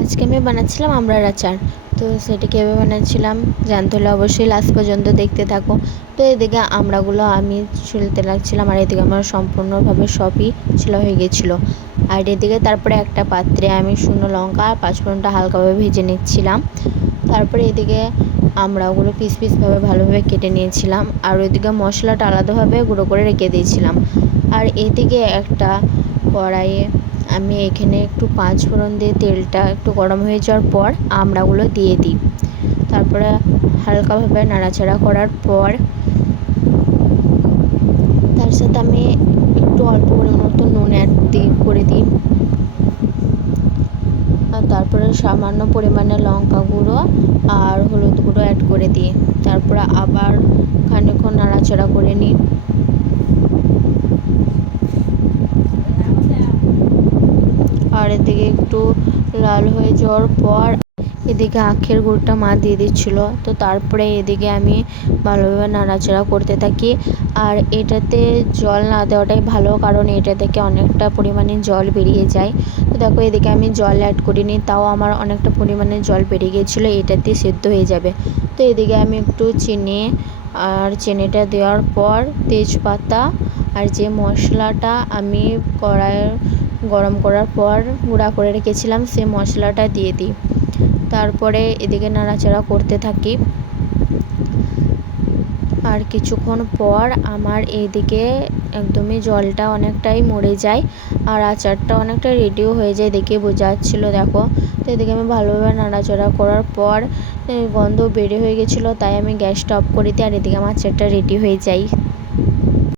আজকে আমি বানাচ্ছিলাম আমড়ার আচার। তো সেটা কীভাবে বানাচ্ছিলাম জানতে হলে অবশ্যই লাস্ট পর্যন্ত দেখতে থাকো। তো এদিকে আমড়াগুলো আমি ছুলতে লাগছিলাম, আর এদিকে আমার সম্পূর্ণভাবে সবই ছোলা হয়ে গেছিলো। আর এদিকে তারপরে একটা পাত্রে আমি শুকনো লঙ্কা আর পাঁচফোড়নটা হালকাভাবে ভেজে নিচ্ছিলাম। তারপরে এদিকে আমড়াগুলো পিস পিসভাবে ভালোভাবে কেটে নিয়েছিলাম, আর ওইদিকে মশলাটা আলাদাভাবে গুঁড়ো করে রেখে দিয়েছিলাম। আর এদিকে একটা কড়াইয়ে আমি এখানে একটু পাঁচফোড়ন দিয়ে তেলটা একটু গরম হয়ে যাওয়ার পর আমড়াগুলো দিয়ে দিই। তারপরে হালকাভাবে নাড়াচাড়া করার পর তার সাথে আমি একটু অল্প পরিমাণ মতো নুন করে দিই। আর তারপরে সামান্য পরিমাণে লঙ্কা গুঁড়ো আর হলুদ গুঁড়ো অ্যাড করে দিই। তারপরে আবার খানিকক্ষণ নাড়াচাড়া করে নিই। আর এদিকে একটু লাল হয়ে যাওয়ার পর এদিকে আখের গুড়টা মা দিয়ে দিচ্ছিলো। তো তারপরে এদিকে আমি ভালোভাবে নাড়াচাড়া করতে থাকি। আর এটাতে জল না দেওয়াটাই ভালো, কারণ এটা থেকে অনেকটা পরিমাণে জল বেরিয়ে যায়। তো দেখো এদিকে আমি জল অ্যাড করিনি, তাও আমার অনেকটা পরিমাণে জল বেরিয়ে গিয়েছিলো, এটাতে সেদ্ধ হয়ে যাবে। তো এদিকে আমি একটু চিনি আর চিনিটা দেওয়ার পর তেজপাতা আর যে মশলাটা আমি কড়াইয়ে গরম করার পর গুঁড়া করে রেখেছিলাম সে মশলাটা দিয়ে দিই। তারপরে এদিকে নাড়াচাড়া করতে থাকি। আর কিছুক্ষণ পর আমার এইদিকে একদমই জলটা অনেকটাই মরে যায়, আর আচারটা অনেকটা রেডিও হয়ে যায়, দেখে বোঝা যাচ্ছিলো। দেখো তো এদিকে আমি ভালোভাবে নাড়াচাড়া করার পর গন্ধ বের হয়ে গেছিলো, তাই আমি গ্যাসটা অফ করে দিই। আর এদিকে আমার আচারটা রেডি হয়ে যায়।